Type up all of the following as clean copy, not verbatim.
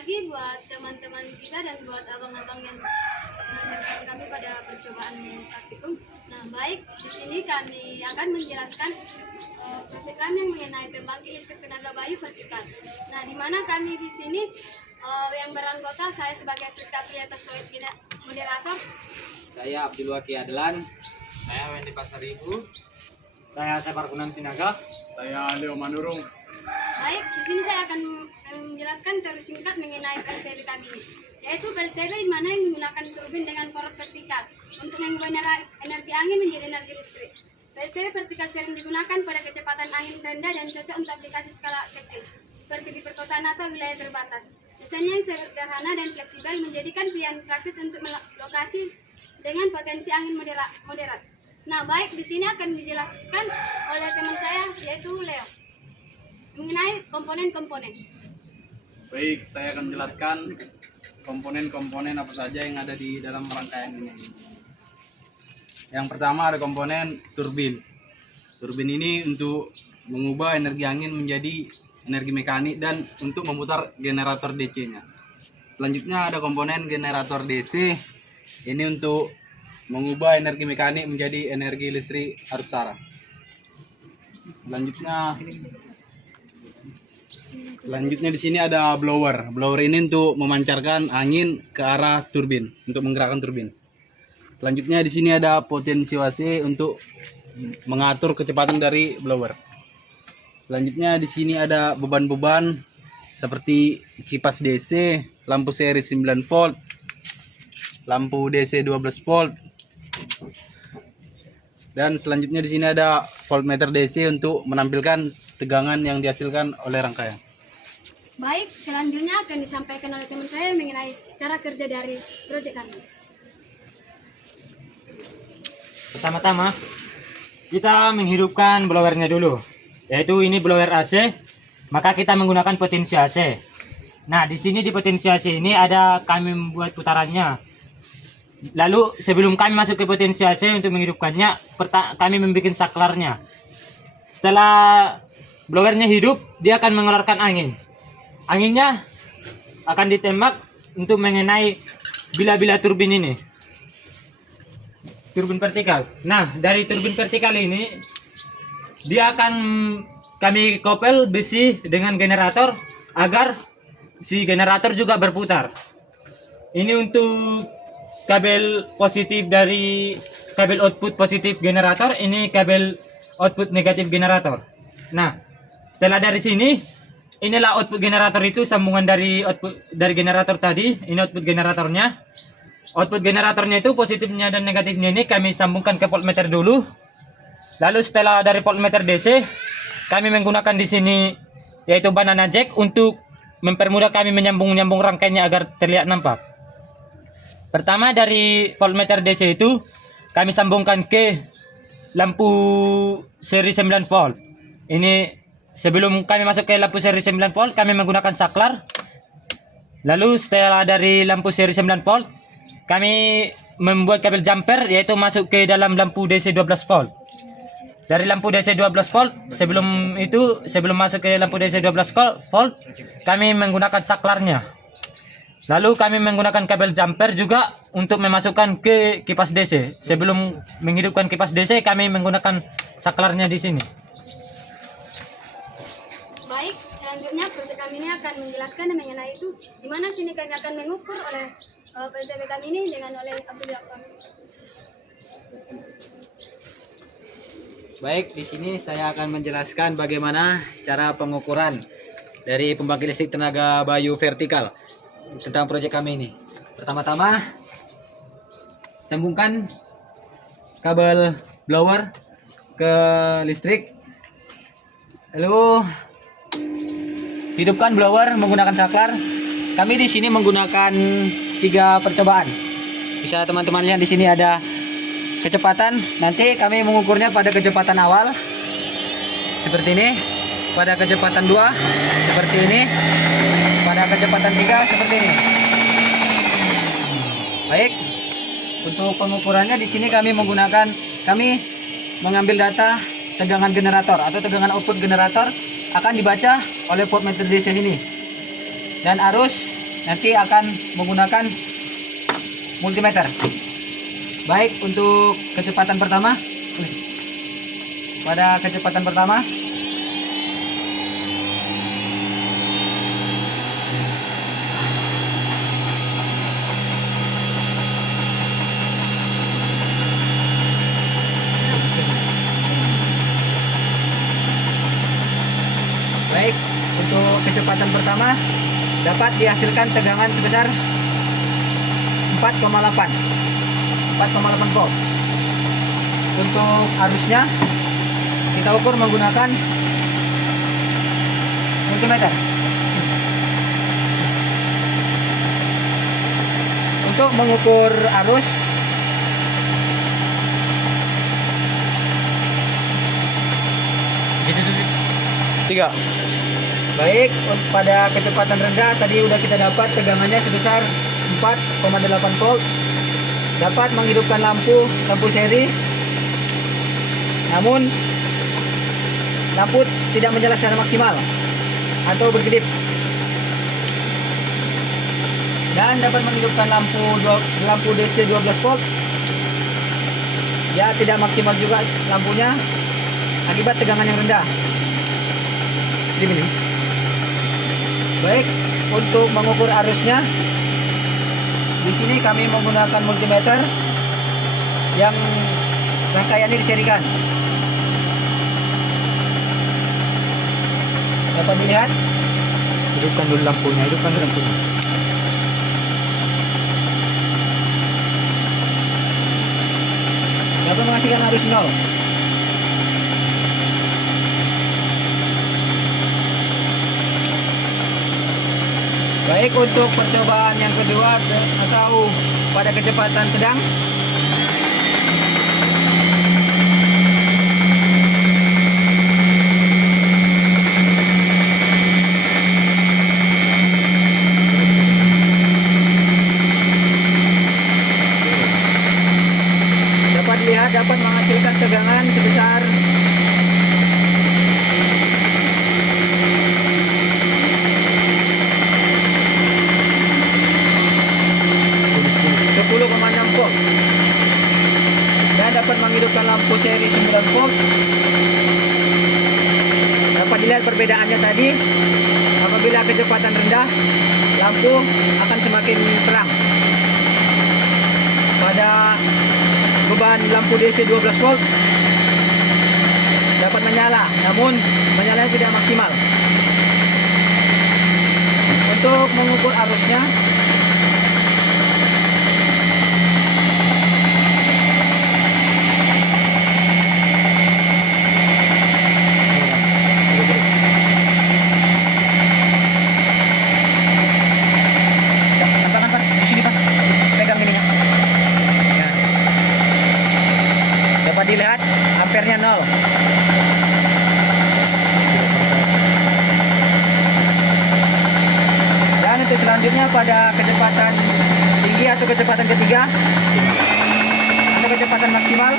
pagi buat teman-teman kita dan buat abang-abang yang menonton kami pada percobaan praktikum. Nah, baik, di sini kami akan menjelaskan proses kami yang mengenai pembangkit listrik tenaga bayu vertikal. Nah, di mana kami di sini yang beranggota, saya sebagai Friska Priyata Soed moderator. Saya Abdul Waki Adlan. Saya Wendy Pasaribu. Saya Separ Gunan Sinaga. Saya Leo Manurung. Baik, di sini saya akan menjelaskan tersingkat mengenai PLTB kami ini, yaitu PLTB di mana yang menggunakan turbin dengan poros vertikal untuk mengubah energi angin menjadi energi listrik. PLTB vertikal sering digunakan pada kecepatan angin rendah dan cocok untuk aplikasi skala kecil, seperti di perkotaan atau wilayah terbatas. Desainnya yang sederhana dan fleksibel menjadikan pilihan praktis untuk lokasi dengan potensi angin moderat. Nah, baik, di sini akan dijelaskan oleh teman saya, yaitu Leo, mengenai komponen-komponen. Baik, saya akan jelaskan komponen-komponen apa saja yang ada di dalam rangkaian ini. Yang pertama ada komponen turbin. Turbin ini untuk mengubah energi angin menjadi energi mekanik dan untuk memutar generator DC-nya. Selanjutnya ada komponen generator DC. Ini untuk mengubah energi mekanik menjadi energi listrik arus sara. Selanjutnya di sini ada blower. Blower ini untuk memancarkan angin ke arah turbin, untuk menggerakkan turbin. Selanjutnya di sini ada potensiasi untuk mengatur kecepatan dari blower. Selanjutnya di sini ada beban-beban seperti kipas DC, lampu seri 9 volt, lampu DC 12 volt. Dan selanjutnya di sini ada voltmeter DC untuk menampilkan tegangan yang dihasilkan oleh rangkaian. Baik, selanjutnya akan disampaikan oleh teman saya mengenai cara kerja dari proyek kami. Pertama-tama kita menghidupkan blowernya dulu, yaitu ini blower AC. Maka kita menggunakan potensi AC. Nah, di sini di potensi AC ini ada kami membuat putarannya. Lalu sebelum kami masuk ke potensi AC untuk menghidupkannya, kami membuat saklarnya. Setelah blowernya hidup, dia akan mengeluarkan angin. Anginnya akan ditembak untuk mengenai bila-bila turbin ini. Turbin vertikal. Nah, dari turbin vertikal ini dia akan kami kopel besi dengan generator agar si generator juga berputar. Ini untuk kabel positif dari kabel output positif generator, ini kabel output negatif generator. Nah, setelah dari sini, inilah output generator itu sambungan dari output dari generator tadi. Ini output generatornya. Output generatornya itu positifnya dan negatifnya ini kami sambungkan ke voltmeter dulu. Lalu setelah dari voltmeter DC, kami menggunakan di sini yaitu banana jack untuk mempermudah kami menyambung rangkaiannya agar terlihat nampak. Pertama dari voltmeter DC itu kami sambungkan ke lampu seri 9 volt. Ini sebelum kami masuk ke lampu seri 9 volt kami menggunakan saklar. Lalu setelah dari lampu seri 9 volt kami membuat kabel jumper yaitu masuk ke dalam lampu DC 12 volt. Dari lampu DC 12 volt sebelum masuk ke lampu DC 12 volt kami menggunakan saklarnya. Lalu kami menggunakan kabel jumper juga untuk memasukkan ke kipas DC. Sebelum menghidupkan kipas DC kami menggunakan saklarnya di sini. Baik, selanjutnya proyek kami ini akan menjelaskan mengenai itu, di mana sini kami akan mengukur oleh PLTB kami ini dengan oleh Abdul Waki. Baik, di sini saya akan menjelaskan bagaimana cara pengukuran dari pembangkit listrik tenaga bayu vertikal tentang proyek kami ini. Pertama-tama, sambungkan kabel blower ke listrik. Lalu hidupkan blower menggunakan saklar. Kami di sini menggunakan 3 percobaan. Bisa teman-teman lihat di sini ada kecepatan. Nanti kami mengukurnya pada kecepatan awal seperti ini, pada kecepatan 2 seperti ini, pada kecepatan 3 seperti ini. Baik, untuk pengukurannya di sini kami mengambil data tegangan generator atau tegangan output generator akan dibaca oleh voltmeter DC sini, dan arus nanti akan menggunakan multimeter. Baik, untuk kecepatan pertama, pada kecepatan pertama baik, untuk kecepatan pertama dapat dihasilkan tegangan sebesar 4,8 volt. Untuk arusnya kita ukur menggunakan multimeter. Untuk mengukur arus Tiga. baik, pada kecepatan rendah tadi udah kita dapat tegangannya sebesar 4,8 volt. Dapat menghidupkan lampu seri, namun lampu tidak menyala secara maksimal atau berkedip, dan dapat menghidupkan lampu DC 12 volt. Ya, tidak maksimal juga lampunya akibat tegangan yang rendah. Ini. Baik, untuk mengukur arusnya di sini kami menggunakan multimeter yang rangkaiannya diserikan. Dapat dilihat? Hidupkan dulu lampunya. Dapat menghasilkan arus 0. Baik, untuk percobaan yang kedua atau pada kecepatan sedang, dapat dilihat dapat menghasilkan tegangan sebesar 10,6 volt, dan dapat menghidupkan lampu seri 9 volt. Dapat dilihat perbedaannya tadi, apabila kecepatan rendah lampu akan semakin terang. Pada beban lampu DC 12 volt dapat menyala, namun menyalanya tidak maksimal. Untuk mengukur arusnya, dilihat ampernya 0. Dan untuk selanjutnya pada kecepatan tinggi atau kecepatan ketiga atau kecepatan maksimal,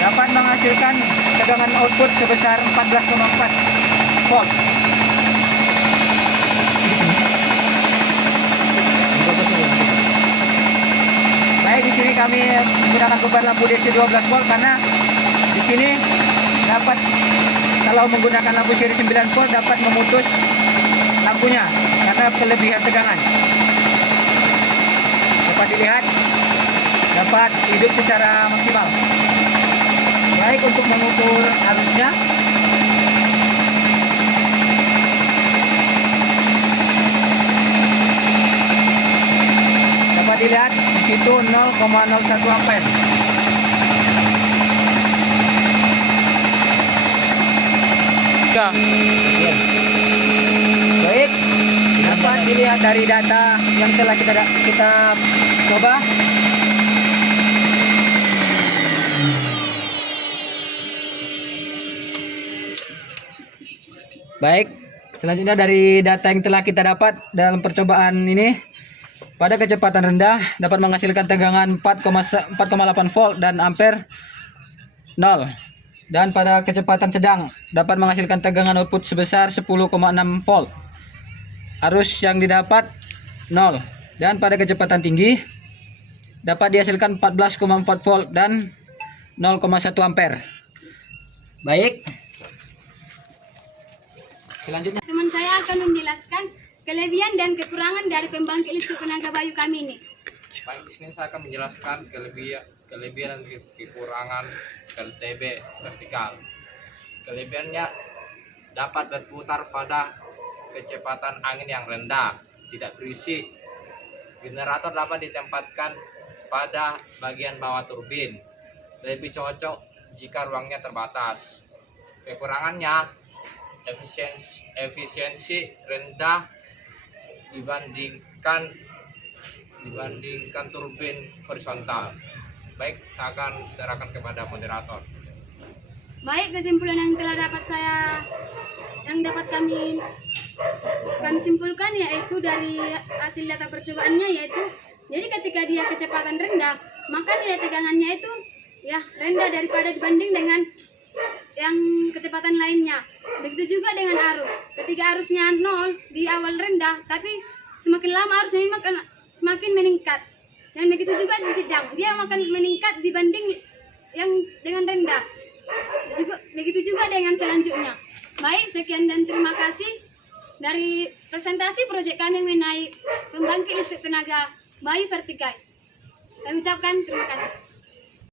dapat menghasilkan tegangan output sebesar 14,4 volt. Baik, di sini kami menggunakan beban lampu DC 12 volt karena di sini dapat, kalau menggunakan lampu seri 9 volt dapat memutus lampunya karena kelebihan tegangan. Dapat dilihat dapat hidup secara maksimal. Baik, untuk mengukur arusnya, dapat dilihat di situ 0,01 ampere. Ya. Baik, dapat dilihat dari data yang telah kita coba. Baik, selanjutnya dari data yang telah kita dapat dalam percobaan ini, pada kecepatan rendah dapat menghasilkan tegangan 4,8 volt dan ampere 0. Dan pada kecepatan sedang dapat menghasilkan tegangan output sebesar 10,6 volt. Arus yang didapat 0. Dan pada kecepatan tinggi dapat dihasilkan 14,4 volt dan 0,1 ampere. Baik. Selanjutnya Teman saya akan menjelaskan kelebihan dan kekurangan dari pembangkit listrik tenaga bayu kami ini. Baik, di sini saya akan menjelaskan kelebihan dan kekurangan PLTB vertikal. Kelebihannya dapat berputar pada kecepatan angin yang rendah, tidak berisik. Generator dapat ditempatkan pada bagian bawah turbin, lebih cocok jika ruangnya terbatas. Kekurangannya efisiensi rendah dibandingkan turbin horizontal. Baik, saya akan serahkan kepada moderator. Baik, kesimpulan yang dapat kami simpulkan yaitu dari hasil data percobaannya, yaitu jadi ketika dia kecepatan rendah, maka nilai tegangannya itu ya rendah daripada dibanding dengan yang kecepatan lainnya. Begitu juga dengan arus. Ketika arusnya 0 di awal rendah, tapi semakin lama arusnya semakin meningkat. Dan begitu juga di sedang, dia akan meningkat dibanding yang dengan rendah. Begitu juga dengan selanjutnya. Baik, sekian dan terima kasih dari presentasi proyek kami mengenai pembangkit listrik tenaga bayu vertikal. Kami ucapkan terima kasih.